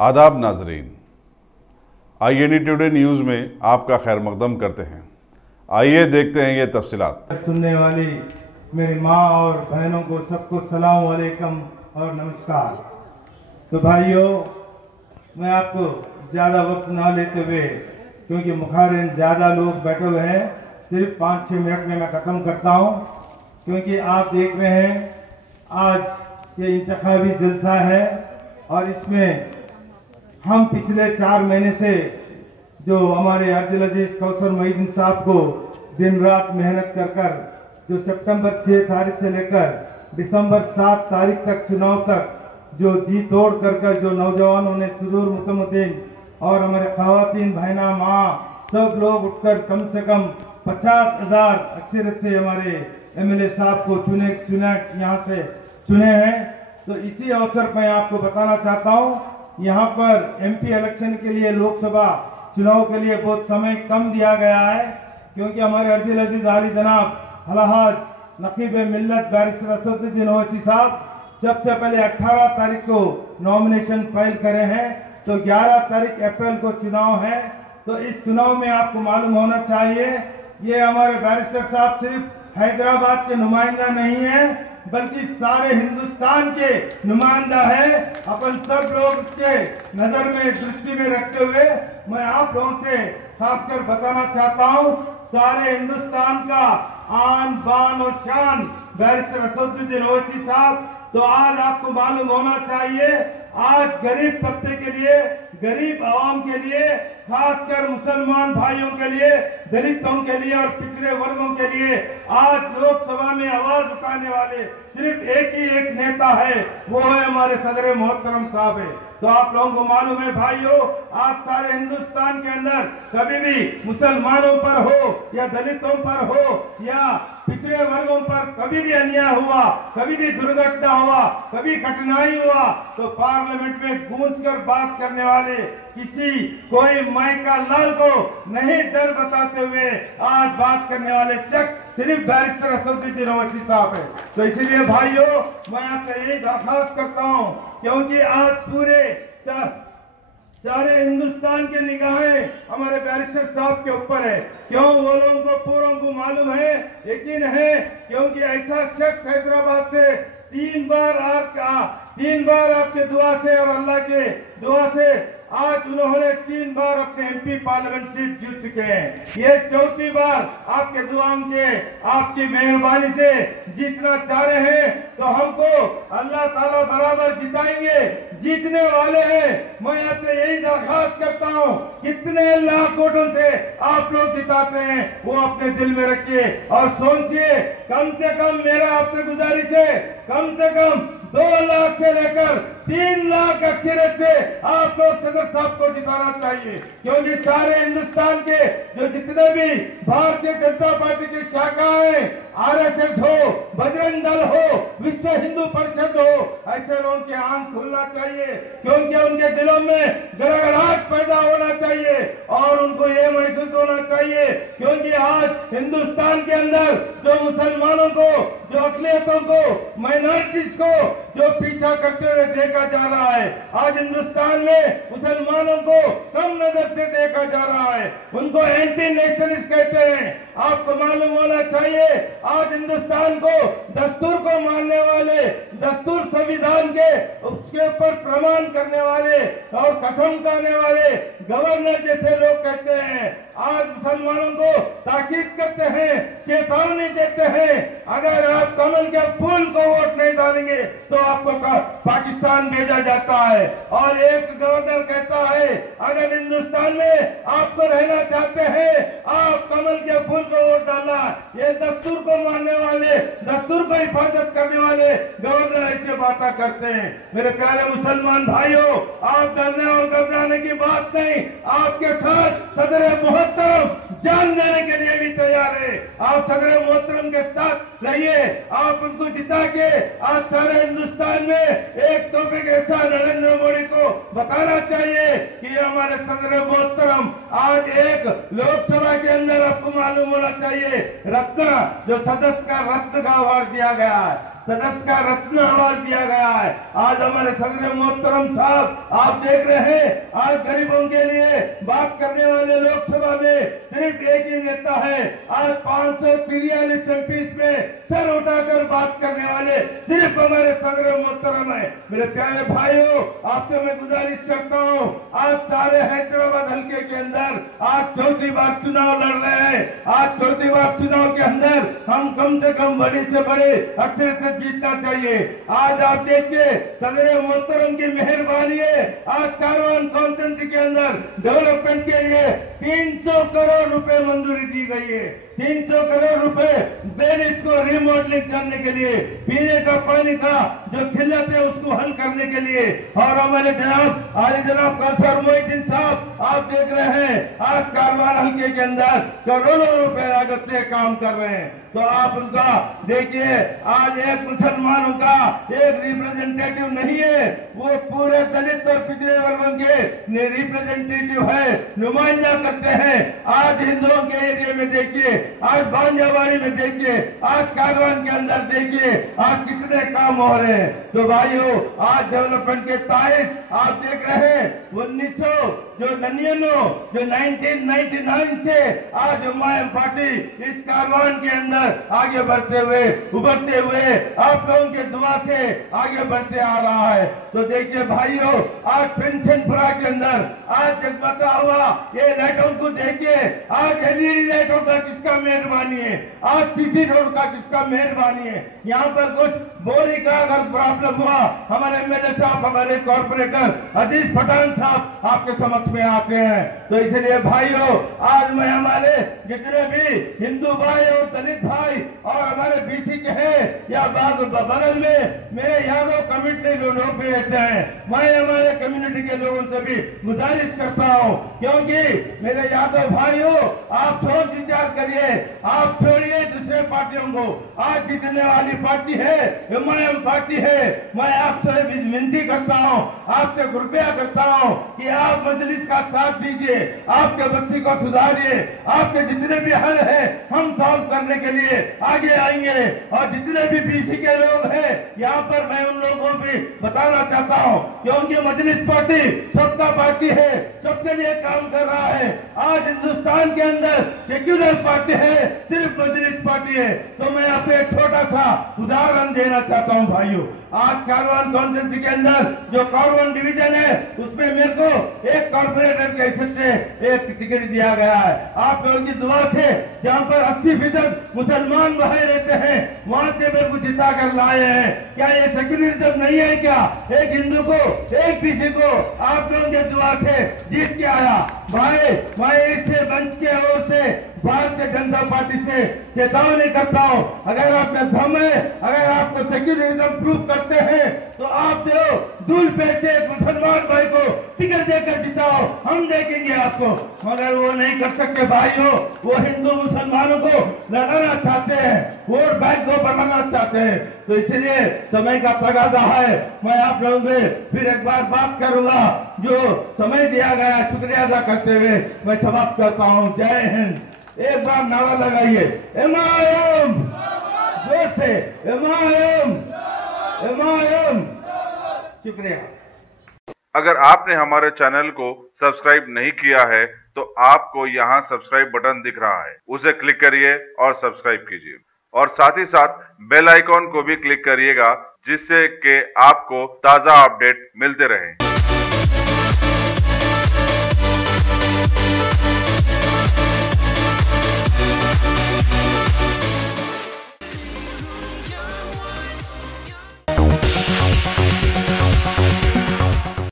आदाब नाजरीन, INE today news में आपका खैर मकदम करते हैं। आइए देखते हैं ये तफसीलात। सुनने वाली मेरी माँ और बहनों को सबको सलाम वालेकुम और नमस्कार। तो भाइयों, मैं आपको ज़्यादा वक्त ना लेते हुए, क्योंकि मुखारिन ज़्यादा लोग बैठे हुए हैं, सिर्फ 5-6 मिनट में मैं ख़त्म करता हूँ। क्योंकि आप देख रहे हैं आज ये इंतखाबी जलसा है और इसमें हम पिछले 4 महीने से जो हमारे अब्दुल अजीज कौसर मोहिउद्दीन साहब को दिन रात मेहनत कर कर जो सितंबर 6 तारीख से लेकर दिसंबर 7 तारीख तक चुनाव तक जो जी तोड़ कर जो नौजवानों ने सुदूर मुतमद्दिन और हमारे खवातीन बहना माँ सब लोग उठकर कम से कम 50,000 अक्सरियत से हमारे MLA साहब को चुने यहाँ से चुने हैं। तो इसी अवसर पर आपको बताना चाहता हूँ, यहाँ पर MP इलेक्शन के लिए, लोकसभा चुनाव के लिए बहुत समय कम दिया गया है, क्योंकि हमारे अब्दुल अजीज आली जनाब अलहाज नकीब मिल्लत बैरिस्टर असदुद्दीन ओवैसी साहब सबसे पहले 18 तारीख को नॉमिनेशन फाइल करे हैं। तो 11 तारीख अप्रैल को चुनाव है। तो इस चुनाव में आपको मालूम होना चाहिए, ये हमारे बैरिस्टर साहब सिर्फ हैदराबाद के नुमाइंदा नहीं है, बल्कि सारे हिंदुस्तान के नुमाइंदा है। अपन सब लोग के नजर में, दृष्टि में रखते हुए मैं आप लोगों से खासकर बताना चाहता हूँ, सारे हिंदुस्तान का आन बान और शान बैरिस्टर असदुद्दीन ओवैसी साहब। तो आज आपको मालूम होना चाहिए, आज गरीब तबके के लिए, गरीब आवाम के लिए, खासकर मुसलमान भाइयों के लिए, दलितों के लिए और पिछड़े वर्गों के लिए आज लोकसभा में आवाज उठाने वाले सिर्फ एक नेता है, वो है हमारे सदर मोहतरम साहब है। तो आप लोगों को मालूम है भाइयों, आज सारे हिंदुस्तान के अंदर कभी भी मुसलमानों पर हो या दलितों पर हो या पिछड़े वर्गों पर कभी भी अन्याय हुआ, कभी भी दुर्घटना हुआ, कभी कठिनाई हुआ, तो पार्लियामेंट में गूंज कर बात करने वाले किसी कोई माइका लाल को नहीं डर बताते हुए आज बात करने वाले शख्स सिर्फ बैरिस्टर असदुद्दीन ओवैसी साहब है। तो इसीलिए भाइयों, मैं आपसे यही दरखास्त करता हूँ, क्योंकि आज पूरे सारे हिंदुस्तान के निगाहें हमारे बैरिस्टर साहब के ऊपर है। क्यों? वो लोगों को पूरों को मालूम है, यकीन है, क्योंकि ऐसा शख्स हैदराबाद से 3 बार आपके दुआ से और अल्लाह के दुआ से आज उन्होंने 3 बार अपने MP पार्लियामेंट सीट जीत चुके हैं। ये 4थी बार आपके दुआओं के, आपकी मेहरबानी से जीतना चाह रहे हैं। तो हमको अल्लाह ताला बराबर जिताएंगे, जीतने वाले हैं। मैं आपसे यही दरखास्त करता हूँ, कितने लाख वोटों से आप लोग जिताते हैं वो अपने दिल में रखिए और सोचिए, कम से कम मेरा आपसे गुजारिश है, कम से कम 2 लाख से लेकर 3 लाख अक्सरियत से आप लोग सदर साहब को जिताना चाहिए, क्योंकि सारे हिंदुस्तान के जो जितने भी भारतीय जनता पार्टी की शाखाएं, RSS हो, बजरंग दल हो, विश्व हिंदू परिषद हो, ऐसे लोगों के आंख खुलना चाहिए, क्योंकि उनके दिलों में गड़गड़ाहट पैदा होना चाहिए और उनको ये महसूस होना चाहिए, क्योंकि आज हिंदुस्तान के अंदर जो मुसलमानों को, जो अकलियतों को, माइनॉरिटीज को जो पीछा करते हुए देखा जा रहा है, आज हिंदुस्तान में मुसलमानों को कम नजर से देखा जा रहा है, उनको एंटी नेशनलिस्ट कहते हैं। आपको मालूम होना चाहिए, आज हिंदुस्तान को, दस्तूर को मानने वाले, दस्तूर संविधान के उसके ऊपर प्रमाण करने वाले और कसम खाने वाले गवर्नर जैसे लोग कहते हैं, आज मुसलमानों को ताकीद करते हैं, चेतावनी देते हैं, अगर आप कमल के फूल को वोट नहीं डालेंगे तो आपको पाकिस्तान भेजा जाता है। और एक गवर्नर कहता है, अगर हिंदुस्तान में आपको रहना चाहते हैं, आप कमल के फूल को वोट डालना। ये दस्तूर को मानने वाले, दस्तूर को हिफाजत करने वाले गवर्नर ऐसे बातें करते हैं। मेरे प्यारे मुसलमान भाइयों, आप डरने और घबराने की बात नहीं, आपके साथ सदर मोहतरम जान देने के लिए भी तैयार है। आप सदर मोहतरम के साथ रहिए, आप उनको जिता के आज सारे हिंदुस्तान में एक तोहफे के साथ नरेंद्र मोदी को बताना चाहिए कि हमारे सदर मोहतरम आज एक लोकसभा के अंदर, आपको मालूम होना चाहिए, रत्न जो सदस्य का रत्न का अवार्ड दिया गया है, सदस्य का रत्न अवार्ड दिया गया है। आज हमारे सदर मोहतरम साहब आप देख रहे हैं, आज गरीबों के लिए बात करने वाले लोकसभा में सिर्फ एक ही नेता है। आज 543 एमपीस में सर उठाकर बात करने वाले सिर्फ हमारे सदर मोहतरम है। मेरे प्यारे भाइयों, आपसे मैं गुजारिश करता हूं, आज सारे हैदराबाद हल्के के अंदर आज चौथी बार चुनाव लड़ रहे हैं। आज चौथी बार चुनाव के अंदर हम कम से कम बड़े से बड़े अक्षर से जीतना चाहिए। आज आप देखिए सदर मोहतरम की मेहरबानी है, आज कारवान कॉन्स्टिट्यूंसी के अंदर डेवलपमेंट के लिए 300 करोड़ रुपए मंजूरी दी गई है। 300 करोड़ रुपए ड्रेनेज को रिमॉडलिंग करने के लिए, पीने का पानी का जो किल्लत है उसको हल करने के लिए। और हमारे जनाब कासर मोहिद्दीन साहब आप देख रहे हैं, आज कारवान हल्के के अंदर करोड़ों रुपए लागत से काम कर रहे हैं। तो आप उनका देखिए, आज एक मुसलमानों का एक रिप्रेजेंटेटिव नहीं है, वो पूरे दलित और पिछड़े वर्गों के रिप्रेजेंटेटिव है, नुमाइंदा करते हैं। आज हिंदुओं के एरिया में देखिए, आज बांजावाड़ी में देखिए, आज कारवान के अंदर देखिए, आज कितने काम हो रहे हैं। तो भाइयों, आज डेवलपमेंट के तहत आप देख रहे हैं 1999 से आज हुमायूं पार्टी इस कारवान के अंदर आगे बढ़ते हुए उभरते हुए आप लोगों के दुआ से आगे बढ़ते आ रहा है। तो देखिए भाइयों, आज पेंशनपुरा के अंदर आज जगमगा हुआ ये लाइटों को देखिए, आज एलईडी लाइटों का किसका मेहरबानी है, आज सीसी रोड का किसका मेहरबानी है। यहाँ पर कुछ बोरी का अगर प्रॉब्लम हुआ, हमारे एमएलए साहब, हमारे कॉर्पोरेटर अजीज पठान साहब आपके समक्ष में आते हैं। तो इसलिए भाइयों, आज मैं हमारे जितने भी हिंदू भाई और दलित भाई और हमारे बीसी के हैं या बगल में मेरे यादव कम्युनिटी लोग भी रहते हैं, मैं हमारे कम्युनिटी के लोगों से भी गुजारिश करता हूं, क्योंकि मेरे यादव भाइयों, आप सोच विचार करिए, आप छोड़िए दूसरे पार्टियों को। आज जीतने वाली पार्टी है हुमायूं पार्टी है। मैं आपसे विनती करता हूं, आपसे कृपया करता हूं कि आप मजलिस का साथ दीजिए, आपके बस्ती को सुधारिए, आपके जितने भी हल है हम सॉल्व करने के लिए आगे आएंगे। और जितने भी बीसी के लोग हैं यहाँ पर मैं उन लोगों को भी बताना चाहता हूँ, क्योंकि मजलिस पार्टी सबका पार्टी है, सबके लिए काम कर रहा है। आज हिंदुस्तान के अंदर सेक्युलर पार्टी है, सिर्फ मजलिस पार्टी है। तो मैं आपको एक छोटा सा उदाहरण देना चाहता हूँ भाइयों। आज कारवान कॉन्स्टिट्यूंसी के अंदर जो कारवान डिवीजन है उसमें मेरे को एक कॉर्पोरेटर के हिस्से से एक टिकट दिया गया है। आप लोगों की दुआ से जहाँ पर 80% मुसलमान भाई रहते हैं वहां से मेरे को जिता कर लाए हैं। क्या ये सेक्युलरिज्म नहीं है क्या? एक हिंदू को, एक पीसी को आप लोगों के दुआ से जीत के आया। भाई मैं इससे मंच के ओर से भारतीय जनता पार्टी से चेतावनी करता हूं, अगर आप में दम है, अगर आपको सेक्युलरिज्म प्रूफ करते हैं तो आप जो दूर बैठे मुसलमान भाई को टिकट देकर जिताओ, हम देखेंगे आपको। मगर वो नहीं कर सकते भाइयों, वो हिंदू मुसलमानों को लड़ाना चाहते हैं, वोट बैंक को बनाना चाहते हैं। तो इसलिए समय का तगादा है। मैं आप लोगों से फिर एक बार बात करूंगा, जो समय दिया गया शुक्रिया अदा करते हुए मैं समाप्त करता हूँ। जय हिंद। एक बार नारा लगाइए, हुमायूं, जोर से हुमायूं, हुमायूं। शुक्रिया। अगर आपने हमारे चैनल को सब्सक्राइब नहीं किया है तो आपको यहाँ सब्सक्राइब बटन दिख रहा है, उसे क्लिक करिए और सब्सक्राइब कीजिए, और साथ ही साथ बेल आइकॉन को भी क्लिक करिएगा, जिससे कि आपको ताजा अपडेट मिलते रहें।